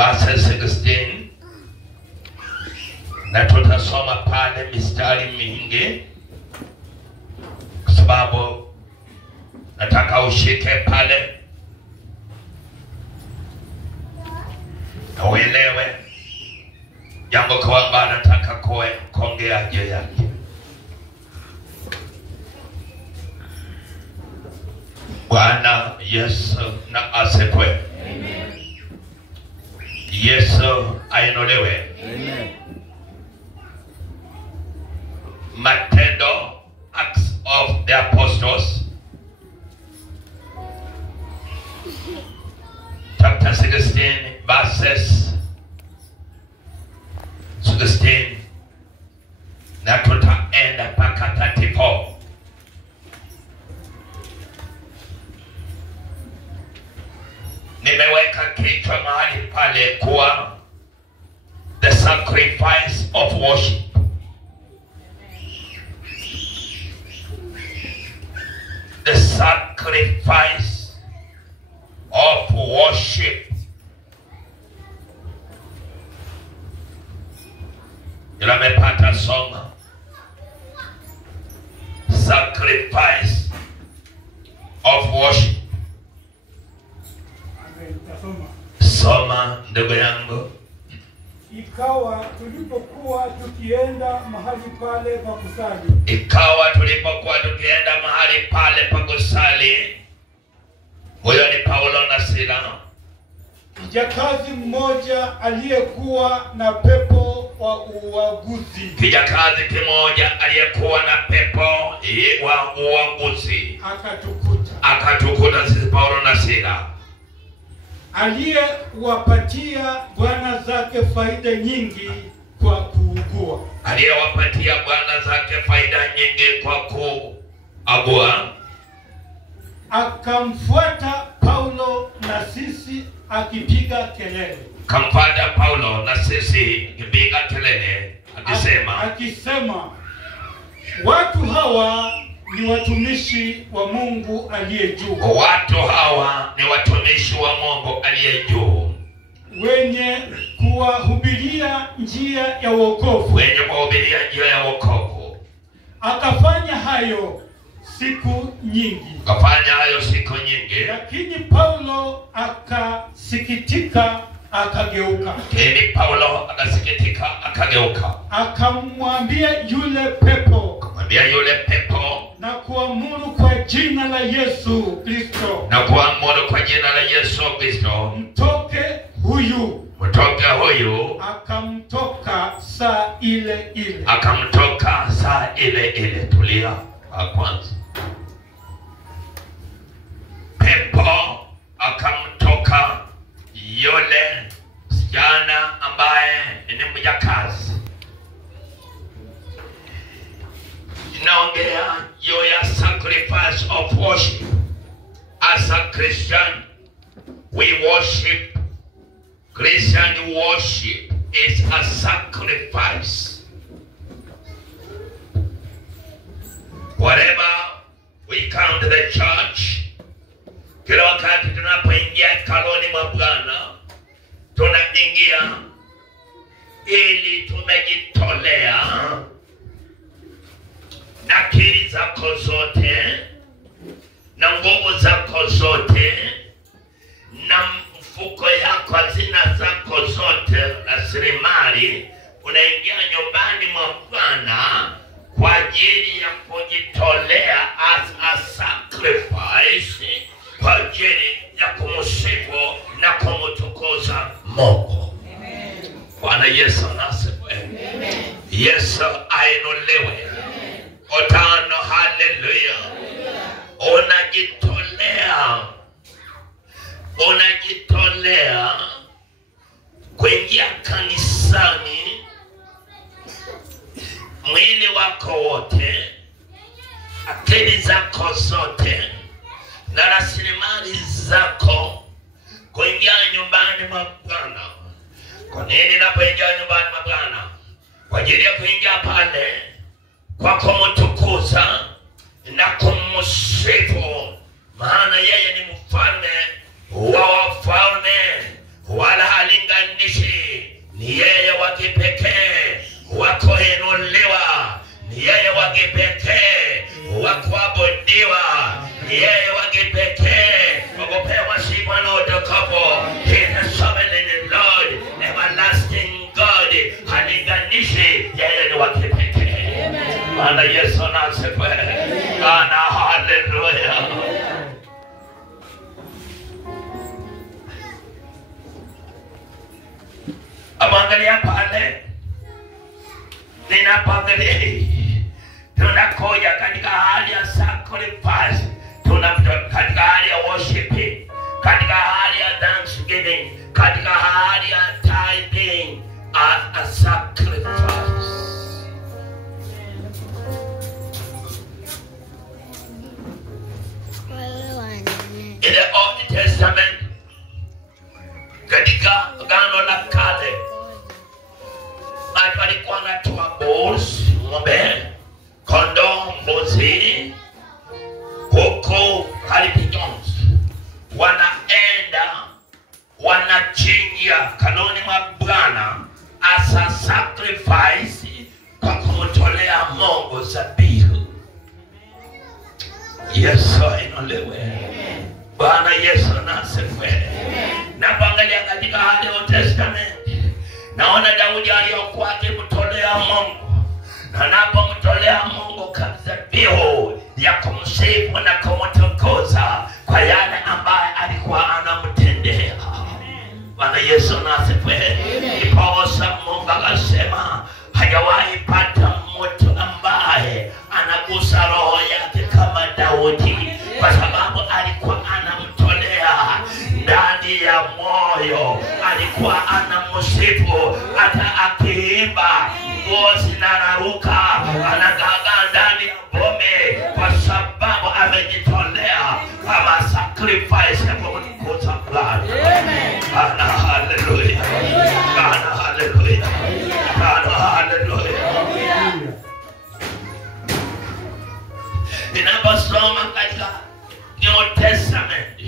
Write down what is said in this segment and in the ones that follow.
verse 16. Na tutasoma pale mistari mingi kwa sababu nataka ushike pale na uelewe jambo kwamba nataka kuongea juu yake. Bwana Yesu na asifiwe. Amen. Yesu ainuliwe. Amen. Matendo, Acts of the Apostles, chapter 16, verses 16 na tutaenda mpaka 34. Nimeweka kichwa mahali pale kuwa the sacrifice of worship. The sacrifice of worship. Ila mepata soma. Sacrifice of worship. Soma ndugu yangu. Ikawa tulipokuwa tukienda mahali pale pa kusali. Ikawa tulipokuwa tukienda mahali pale pa kusali. Huyo ni Paulo na Sila. Kijakazi mmoja aliyekuwa na pepo wa uaguzi. Kijakazi kimoja aliyekuwa na pepo wa uaguzi. Akatukuta sisi Paulo na Sila. Aliyewapatia bwana zake faida nyingi kwa kuugua. Aliyewapatia bwana zake faida nyingi kwa kuugua. Akamfuata Paulo na sisi akipiga kelele. Kamfuata Paulo na sisi akipiga kelele akisema, watu hawa ni watumishi wa Mungu aliye juu. Watu hawa ni watumishi wa Mungu aliye juu. Wenye kuwahubiria njia ya wokovu. Wenye kuwahubiria njia ya wokovu. Akafanya hayo siku nyingi. Lakini Paulo akasikitika akageuka. Akamwambia yule pepo. Na kuamuru kwa jina la Yesu Kristo. Mtoke huyu. Akamtoka saa ile ile. Tulia kwanza. Pepo akamtoka yule kijana ambaye ni mjakazi. Inaongea juu ya sacrifice of worship. As a Christian, we worship. Christian worship is a sacrifice. Whatever we come to the church, kila wakati tunapoingia kaloni mwa Bwana, tunaingia ili tumejitolea na akili zako zote na nguvu zako zote na mfuko yako, hazina zako zote, rasilimali. Unaingia nyumbani mwa Bwana kwa ajili ya kujitolea as a sacrifice, kwa ajili ya kumsifu na kumtukuza Mungu. Amen. Bwana Yesu asifiwe. Amen. Yesu ainuliwe. Amen. Otano, haleluya. Unajitolea kuingia kanisani, mwili wako wote, akili zako zote na rasilimali zako, kuingia nyumbani mwa Bwana. Kwa nini napoingia nyumbani mwa Bwana? Kwa ajili ya kuingia pale kwa kumtukuza na kumsifu, maana yeye ni mfalme wa wafalme, wala halingani Bwana Yesu asifiwe. Bwana haleluya. Angalia pale. Ninapoangalia hii, tunakoja katika hali ya sacrifice, katika hali ya worship, katika hali ya thanksgiving, katika hali ya tithing as a sacrifice. In the Old Testament, katika Agano la Kale, watu walikuwa wanatoa bulls, ng'ombe, kondoo, mbuzi, kuku, pigeons. Wanaenda wanachinja kanuni mwa Bwana as a sacrifice kwa kumtolea Mungu dhabihu. Yesu inuliwe. Bwana Yesu asifiwe. Napoangalia katika hali ya Old Testament, naona Daudi aliyokuwa akimtolea Mungu, na anapomtolea Mungu dhabihu ya kumsifu na kumtukuza kwa yale ambaye alikuwa anamtendea. Bwana Yesu asifiwe. Iposa Mungu akasema hajawahi pata mtu ambaye anagusa roho yake kama Daudi, kwa sababu alikuwa anamtolea ndani ya moyo, alikuwa anamsifu, hata akiimba nguo zinararuka, anagaga ndani ya bome, kwa sababu amejitolea kama sacrifice ya kumtukuza Bwana. Bwana haleluya. Bwana haleluya. Bwana haleluya. Ninaposoma katika New Testament,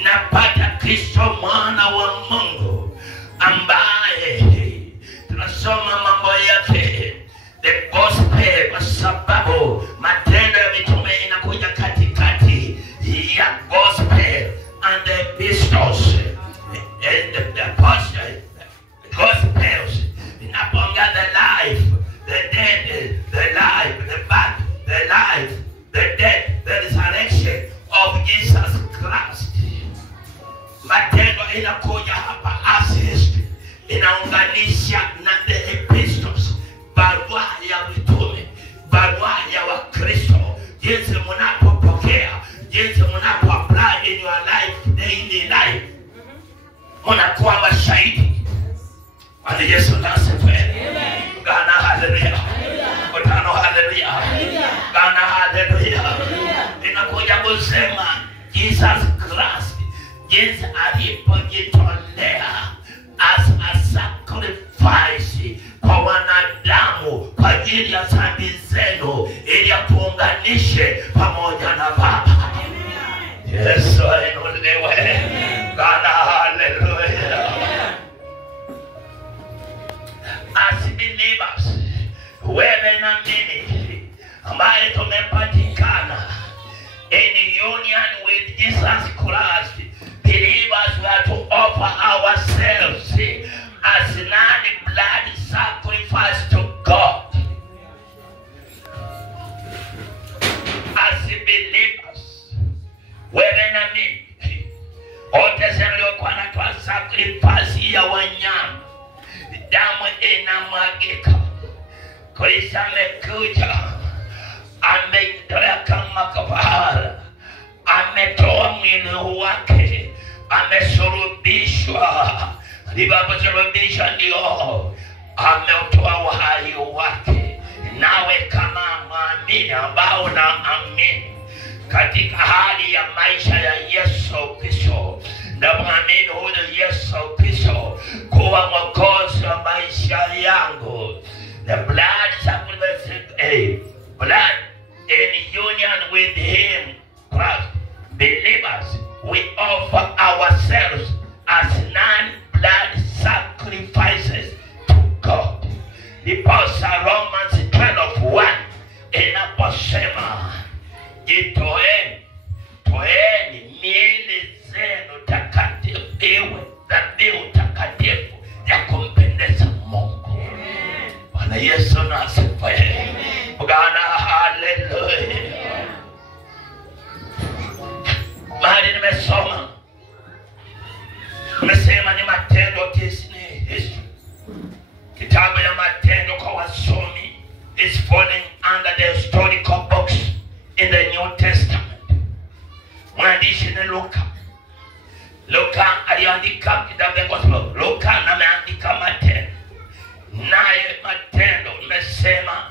inapata Kristo mwana wa Mungu ambaye tunasoma mambo yake, the gospel, kwa sababu matendo ya mitume inakuja katikati ya gospel and the epistles and the apostles. The gospels inaponga the life, the dead, the life, the birth, the life, the death, the resurrection of Jesus Christ. Matendo inakuja hapa assist, inaunganisha na the epistles, barua ya mitume, barua ya Wakristo, jinsi mnapopokea, jinsi mnapo apply in your life, daily life, mnakuwa mashahidi. Bwana Yesu asifiwe. Bwana haleluya. Bwana haleluya. Bwana haleluya. Inakuja kusema Jesus Christ, jinsi alipojitolea as a sacrifice kwa wanadamu kwa ajili ya dhambi zenu, ili atuunganishe pamoja na Baba. Yesu inuliwe. Bwana haleluya. As believers, wewe na mimi ambaye tumepatikana in union with Jesus Christ, believers, we are to offer ourselves as non-blood sacrifice to God. As believers, wewe na mimi wote waliokuwa wanatoa sacrifice ya wanyama, damu inamwagika. Kristo amekuja, ametoa kama kafara, ametoa mwili wake, amesulubishwa. Aliposulubishwa ndio ametoa uhai wake. Nawe kama mwamini ambao na amini katika hali ya maisha ya Yesu Kristo, na mwamini huyu Yesu Kristo kuwa mwokozi wa maisha yangu, the blood sacrifice, blood in union with him, Christ, believers, we offer ourselves as non-blood sacrifices to God. Because Romans 12:1 inaposema toeni miili zenu takatifu, dhabihu takatifu ya Umesema ni Matendo ni history. Kitabu ya Matendo kwa wasomi is falling under the historical books in the New Testament. Mwandishi ni Luka. Luka aliandika kitabu ya Gospel. Luka ameandika Matendo. Naye Matendo umesema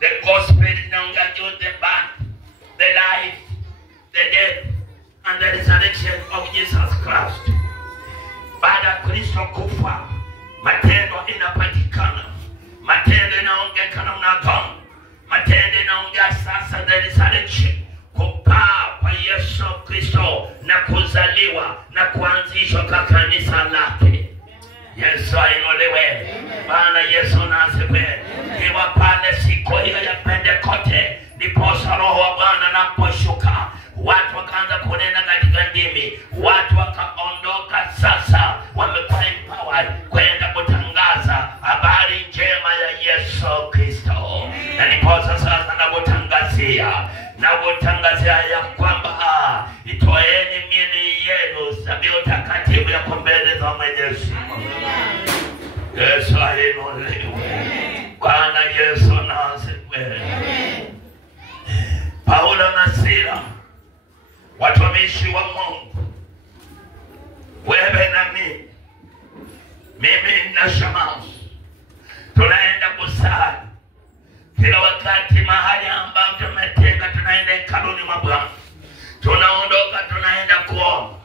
the Gospel inaongea juu the birth, the life, the death and the resurrection of Jesus Christ. Baada ya Kristo kufa, Matendo inapatikana. Matendo inaongea namna gani? Matendo inaongea sasa the resurrection, kupaa kwa Yesu Kristo na kuzaliwa na kuanzishwa kwa kanisa lake. Yesu ainuliwe. Bwana Yesu na asifiwe. Kiwa pale siku hiyo ya Pentekoste, ndipo Roho wa Bwana anaposhuka, watu wakaanza kunena katika ndimi, watu wakaondoka sasa wamekuwa empowered kwenda kutangaza habari njema ya Yesu Kristo. Na ndipo sasa nakutangazia ya kwamba itoeni miili yenu dhabihu takatifu ya kumpendeza Mwenyezi Mungu. Yesu ainuliwe. Bwana Yesu na asifiwe. Paulo na Sila, watumishi wa Mungu, wewe na mimi na Shamash, tunaenda kusali kila wakati mahali ambapo tumetenga, tunaenda hekaluni mwa Bwana. Tunaondoka tunaenda kuomba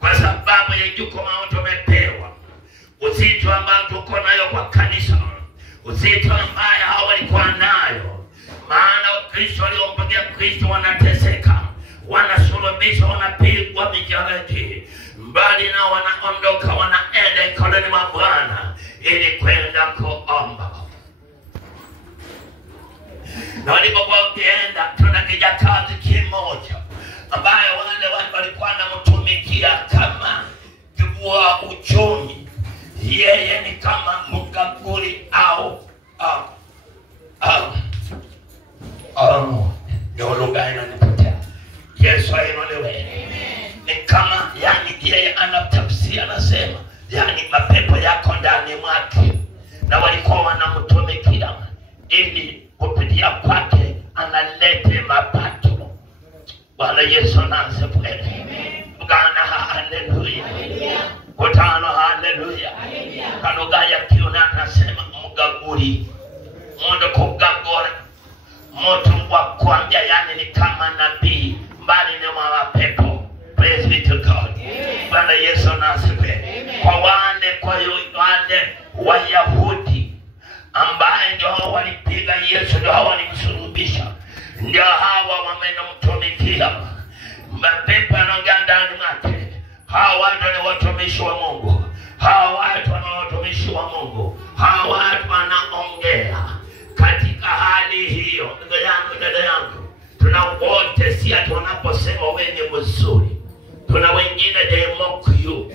kwa sababu ya jukumu tumepewa, uzito ambao tuko nayo kwa kanisa, uzito ambaye hao walikuwa nayo. Maana Kristo waliompokea Kristo wanateseka, wanasulubishwa, wanapigwa mijeledi, mbali na wanaondoka wanaenda hekaluni mwa Bwana ili kwenda kuomba. Na walipokuwa wakienda, tuna kijakazi kimoja ambaye wale watu walikuwa wanamtumikia kama kibua uchumi. Yeye ni kama mkaburi au ndio lugha inanipotea. Yesu ainuliwe. Ni kama yani yeye anatafsiri, anasema yani mapepo yako ndani mwake, na walikuwa wanamtumikia ili kupitia kwake analete mapato. Bwana Yesu na asifiwe. Bwana haleluya. Kutano haleluya. Kanugha ya Kiuna anasema mgaguri, mundu kugagora, mtu wa kuambia yani ni kama nabii mbali na mapepo. Praise be to God. Bwana Yesu na asifiwe. Kwa wale Wayahudi ambaye ndio hao walipiga Yesu, ndio hao walimsulubisha, ndio hawa wamenamtumikia, mapepo yanaongea ndani mwake. Hawa watu ni watumishi wa Mungu. Hawa watu ni watumishi wa Mungu. Hawa watu wanaongea katika hali hiyo. Ndugu yangu, dada yangu, tuna wote si ati wanaposema wewe ni mzuri. Tuna wengine they mock you.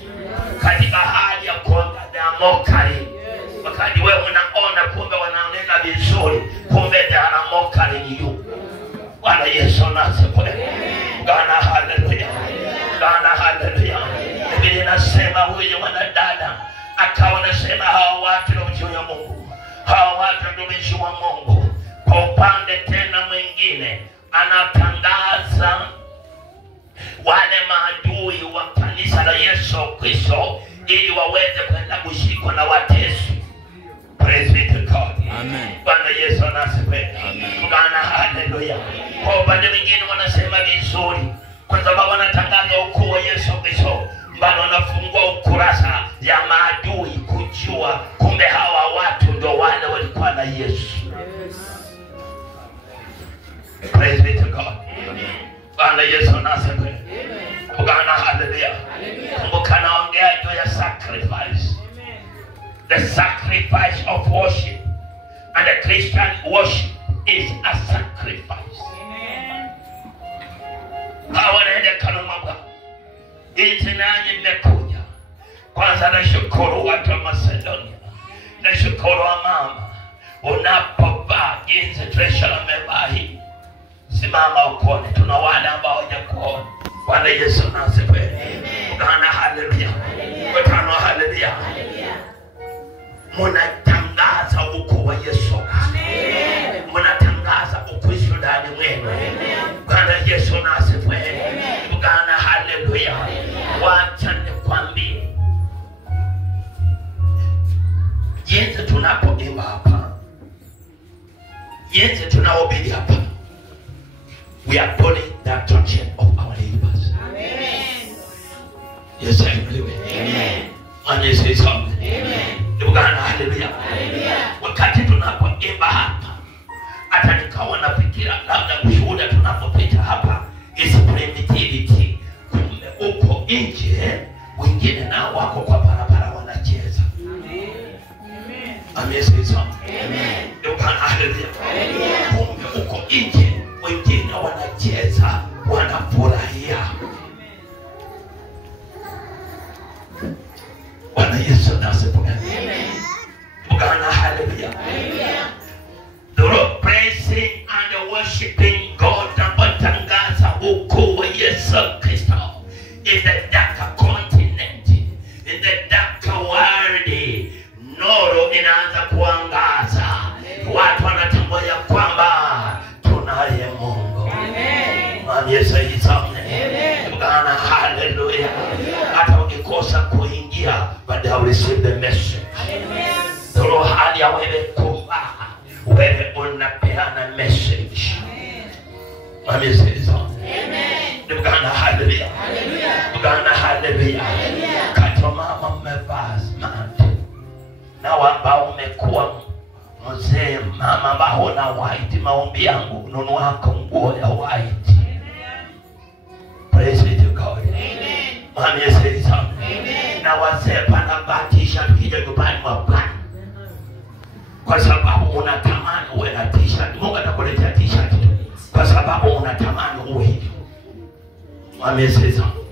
Katika hali ya kuongea mockery. Wakati wewe unaona kumbe wanaonena vizuri, kumbe they are mocking you. Bwana Yesu na asifiwe. Bwana haleluya. Bwana haleluya. Biblia inasema huyu mwanadada akawa anasema hawa watu ni mtumishi wa Mungu. Hawa watu ni mtumishi wa Mungu. Kwa upande tena mwingine anatangaza wale maadui wa kanisa la Yesu Kristo ili waweze kwenda kushikwa na watesi. Praise be to God. Amen. Bwana Yesu asifiwe. Bwana haleluya. Kwa upande mwingine wanasema vizuri kwa sababu wanatangaza ukuu wa Yesu Kristo, bado wanafungua ukurasa ya maadui kujua kumbe hawa watu ndio wale walikuwa na Yesu. Praise be to God. Bwana Yesu asifiwe. Bwana haleluya. Kumbuka naongea juu ya sacrifice. The sacrifice of worship, and the Christian worship is a sacrifice. Amen. Hawa naende kanuma Bwana. Hizi nanyi mmekuja. Kwanza nashukuru watu wa Macedonia. Nashukuru wa mama. Unapovaa jinsi Treasure amevaa hii, simama ukone. Tuna wale ambao hawajakuona. Bwana Yesu na asifiwe. Bwana haleluya. mnatangaza ukuu wa Yesu. Amen. Mnatangaza ukuu ndani mwenu. Amen. Bwana Yesu na asifiwe. Amen. Bwana haleluya. Wacha nikwambie, jinsi tunapoimba hapa, jinsi tunaohubiri hapa, we are pulling the attention of our neighbors. Amen. Yes, hallelujah. Amen. And this is something. Amen. Bwana haleluya. Haleluya. Wakati tunapoimba hapa, hata nikawa nafikira labda ushuhuda tunapopita hapa is primitivity. Kumbe uko nje, wengine nao wako kwa barabara wanacheza. Amen. Amen. Amen. Bwana haleluya. Haleluya. Kumbe uko nje, wengine wanacheza, wanafurahia. Bwana Yesu asifiwe. Amen. Bwana haleluya. Haleluya. The Lord praising and worshiping God napotangaza ukuu wa Yesu Kristo in the dark continent, in the dark world. Nuru inaanza kuangaza. Watu wanatambua ya kwamba tunaye Mungu. Amen. Amen. Yesu Amen. Bwana haleluya. Hata ukikosa kuingia, but they will receive the message. Amen. Ndio hali ya wewe kuwa wewe unapeana message. Amen. Amen. Bwana haleluya. Haleluya. Bwana haleluya. Haleluya. Kati mama mmevaa smart, na ambao umekuwa mzee, mama ambao una white, maombi yangu nunua wako nguo ya white. Praise be to God. Amen. Amen. Amen. Na wazee panabatisha tukija nyumbani mwa Bwana, kwa sababu unatamani uwe na t-shirt. Mungu atakuletea t-shirt kwa sababu unatamani uwe hivyo. Amen.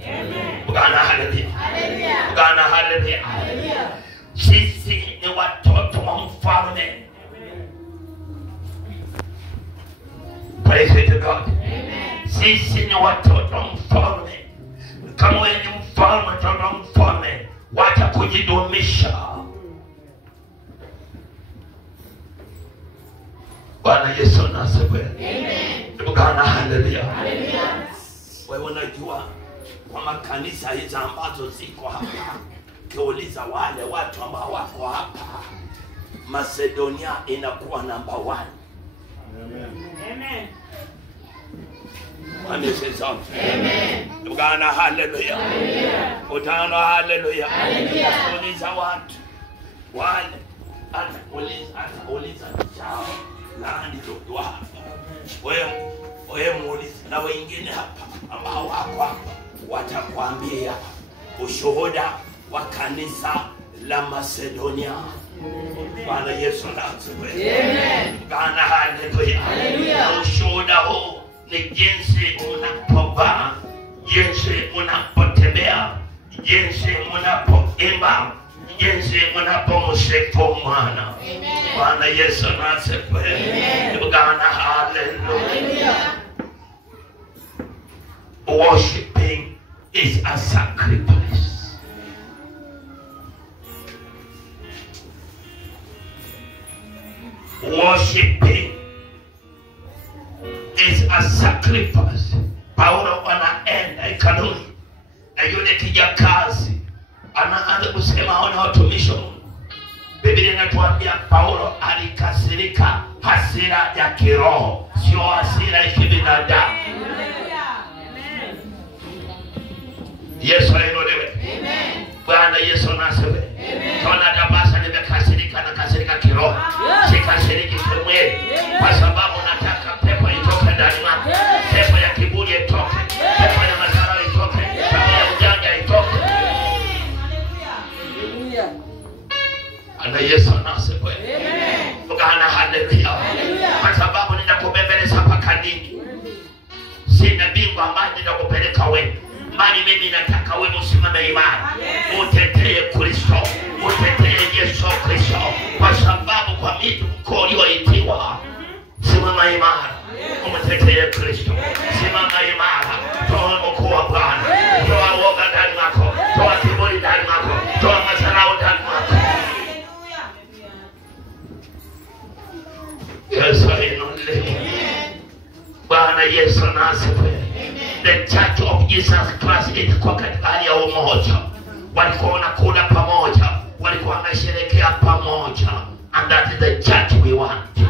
Amen. Bwana haleluya. Haleluya. Bwana haleluya. Haleluya. Sisi ni watoto wa mfalme. Praise be to God. Amen. Sisi ni watoto wa mfalme. Kama wewe ni mfalme, mtoto wa mfalme, wacha kujidumisha. Bwana Yesu asifiwe. Amen. Bwana haleluya. Haleluya. Wewe unajua kwa makanisa hizi ambazo ziko hapa, kiuliza wale watu ambao wako hapa, Macedonia inakuwa number 1. Amen. Amen. Amen. Bwana haleluya. Haleluya. Utano haleluya. Haleluya. Uliza watu wale, uliza chao nani ndio hapa. Wewe muulize na wengine hapa ambao wako hapa, watakwambia ushuhuda wa kanisa la Macedonia. Bwana Yesu asifiwe. Amen. Bwana haleluya. Haleluya. Ushuhuda huu ni jinsi unapovaa, jinsi unapotembea, jinsi unapoimba, jinsi unapomsifu Bwana. Bwana Yesu asifiwe. Bwana haleluya. Worshiping is a sacrifice. Worshiping is a sacrifice. Paulo anaenda hekaluni na yule kijakazi anaanza kusema ona watumishi wa Mungu. Biblia inatuambia Paulo alikasirika hasira ya kiroho, sio hasira ya kibinadamu. Yesu ainuliwe. Amen. Bwana Yesu asifiwe. Amen. Kama tabasa nimekasirika na kasirika kiroho, sikasiriki kimwili, kwa sababu nataka pepo itoke ndani mwako. Pepo ya kiburi itoke, pepo ya madhara itoke, pepo ya ujanja itoke. Haleluya. Ana Yesu asifiwe. Amen. Bwana haleluya. Kwa sababu ninakubembeleza hapa kanini. Sina bingwa ambaye nitakupeleka wewe. Bali mimi nataka wewe usimame imara. Utetee Kristo. Utetee Yesu Kristo. Kwa sababu kwa mtu mkuu ulioitiwa. Simama imara. Umtetee Kristo. Simama imara. Toa mkuu wa Bwana. Toa uoga ndani mwako. Toa kiburi ndani mwako. Toa madharau ndani mwako. And that is the church we want.